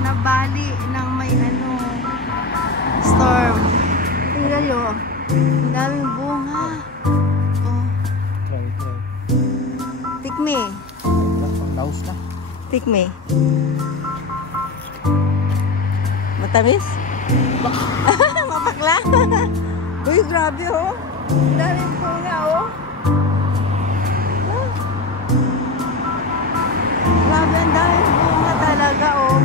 Nabali ng may storm. Tingnan nyo, ang daming bunga. Oh. Try. Tikme. Laos na. Tikme. Matamis? Mapakla. Uy, grabe oh. Ang daming bunga oh. Grabe, ang daming bunga talaga oh.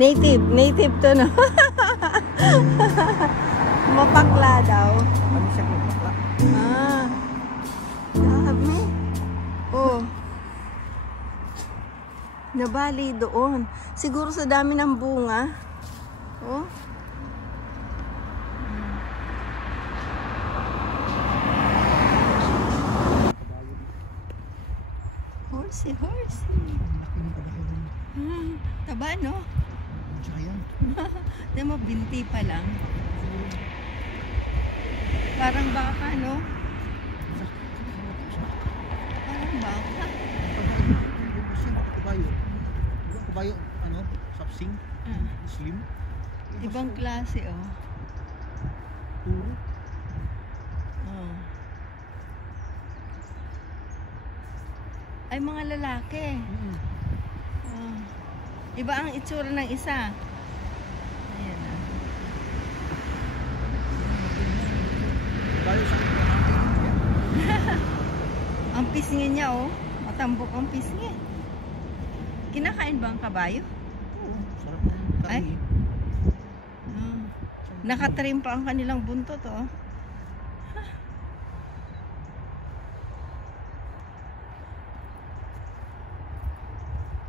Native to no. Mapakla daw. Ano siya kung bakla? Ah. Dami. Oh. Nabali doon. Siguro sa dami ng bunga. Oh. Horsey. Taba, no? Di mo, binti pa lang. Parang baka, no? Parang baka. Kabayo, sapsing, slim. Ibang klase, oh. Puro. Oh. Ay, mga lalaki. Oh. Iba ang itsura ng isa. Ayan ah. Ang pisngi niya oh. Matambok ang pisngi. Kinakain ba ang kabayo? Oo. Sarap ng Ay. kami. Nakatrim pa ang kanilang buntot oh.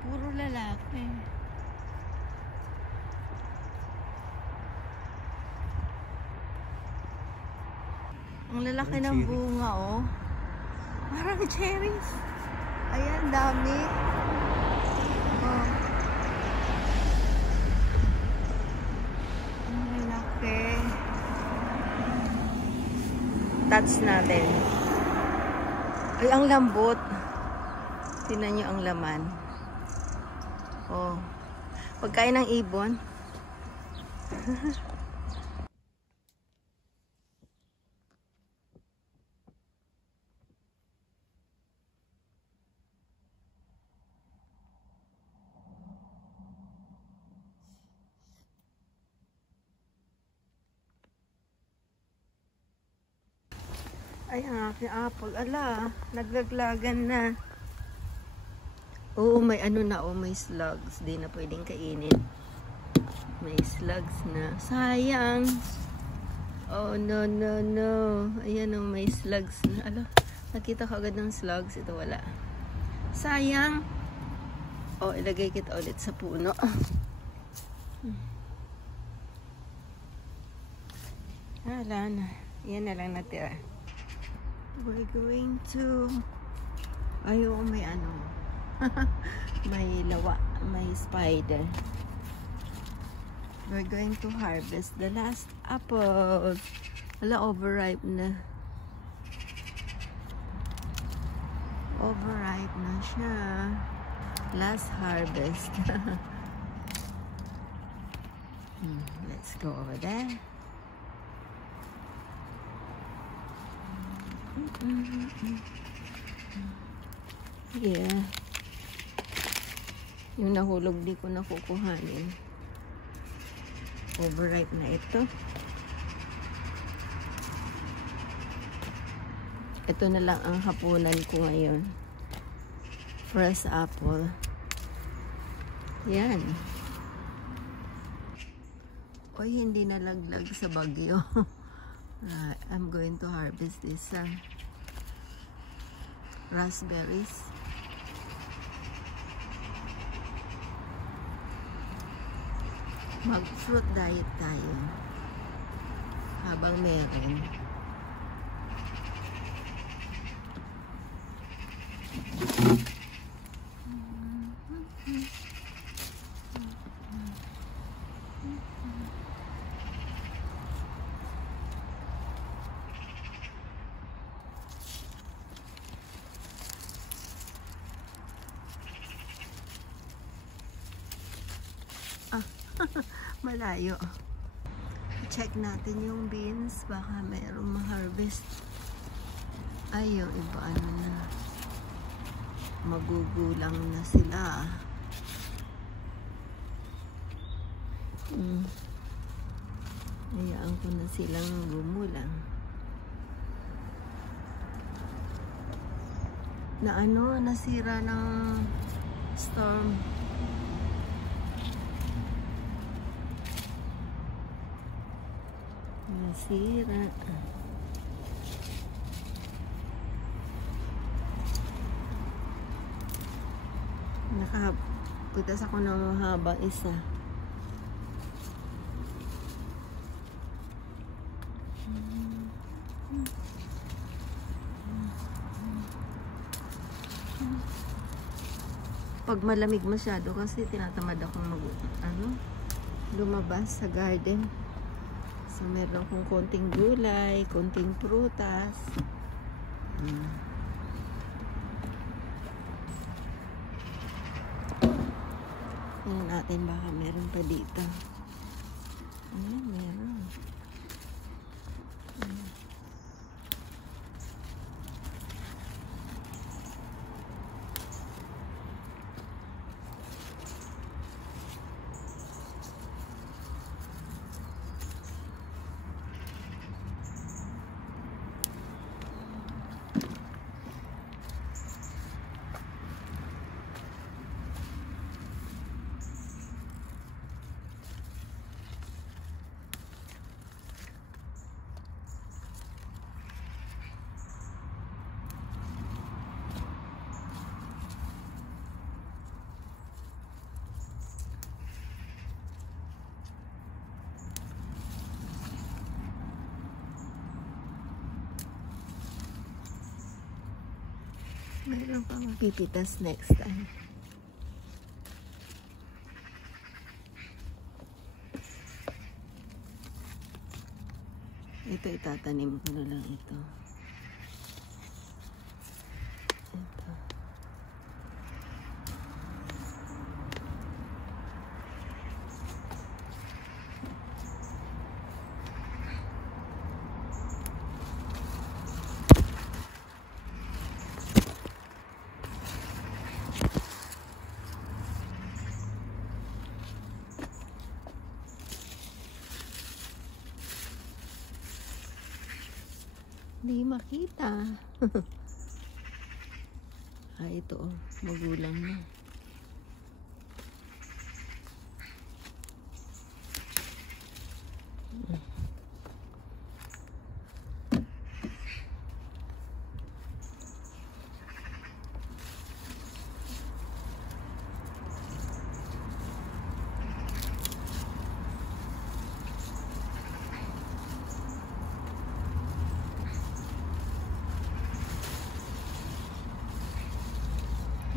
Puro lalaki. Ang lalaki ng bunga oh. Parang cherries. Ayan, dami. Oh. Ang lalaki. Touch natin. Ay, ang lambot. Tingnan nyo ang laman. Oh. Pagkain ng ibon. Ay, ang aking apple. Ala, naglaglagan na. Oo, may ano na. Oh, may slugs. Di na pwedeng kainin. May slugs na. Sayang. Oh, no, no, no. Ayan oh, may slugs na. Ala, nakita ko agad ng slugs. Ito wala. Sayang. Oh, ilagay kita ulit sa puno. Wala na. Yan na lang natira. We're going to... Ayoko, may ano. May lawa. May spider. We're going to harvest the last apple. Wala, overripe na. Overripe na siya. Last harvest. Let's go over there. Yeah. Yung nahulog di ko nakukuhanin. Overripe na ito. Ito na lang ang hapunan ko ngayon. Fresh apple. Yan. Oy, hindi nalaglag sa bagyo. I'm going to harvest this raspberries. Mag-fruit diet tayo habang meron. Malayo. Check natin yung beans. Baka mayroong ma-harvest. Ay, yung iba ano na. Magugulang na sila. Hayaan ko na silang gumulang. Na ano, nasira ng storm. Nasira. Nakaputas ako ng mahabang isa. Pag malamig masyado kasi tinatamad akong lumabas sa garden. So, meron akong konting gulay, konting prutas. Tingnan natin baka meron pa dito. Meron. Mayroon pang pipitas next time. Ito itatanim ko na lang ito. Ito. Hindi makita. Ito oh, magulang na.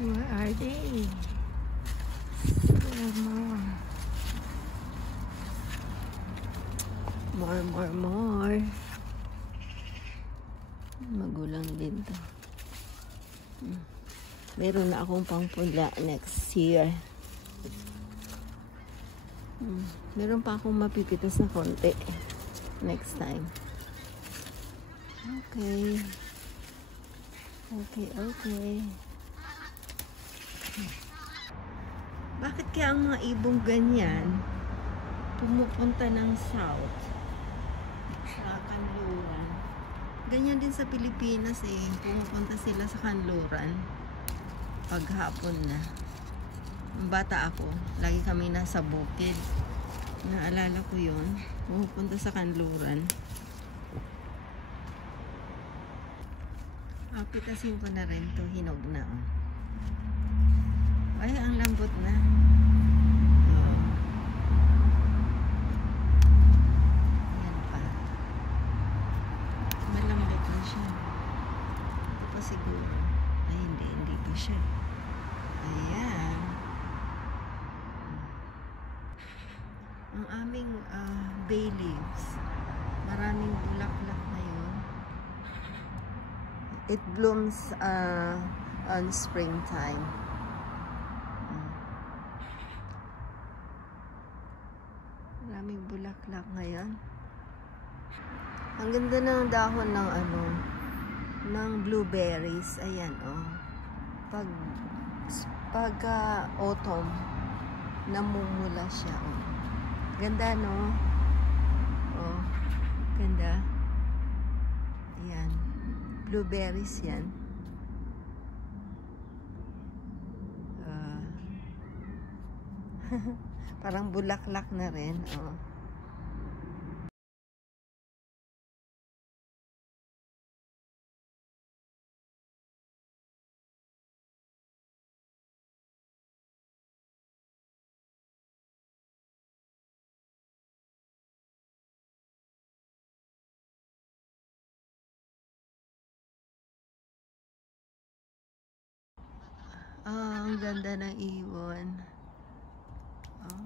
Where are they? There are more. Magulang din to. Meron na akong pangpula next year. Meron pa akong mapipitas na konti next time. Okay. Bakit kaya ang mga ibong ganyan pumupunta ng south sa kanluran? Ganyan din sa Pilipinas eh. Pumupunta sila sa kanluran paghapon na. Bata ako, lagi kami nasa bukid. Naalala ko yun. Pumupunta sa kanluran. Pitasin ko na rin to, hinog na. Ay, ang lambot na. Yan pa. Malambot na siya. Ito pa siguro. Ay, hindi pa siya. Ayan. Ang aming bay leaves. Maraming bulaklak na yun. It blooms on springtime. Maraming bulaklak ngayon. Ang ganda ng dahon ng ng blueberries. Ayan oh. Pag autumn, namumula siya oh. Ganda no? Oh, ganda. Ayan. Blueberries yan. Parang bulaklak na rin. Oh. Ang ganda ng ibon. Oh.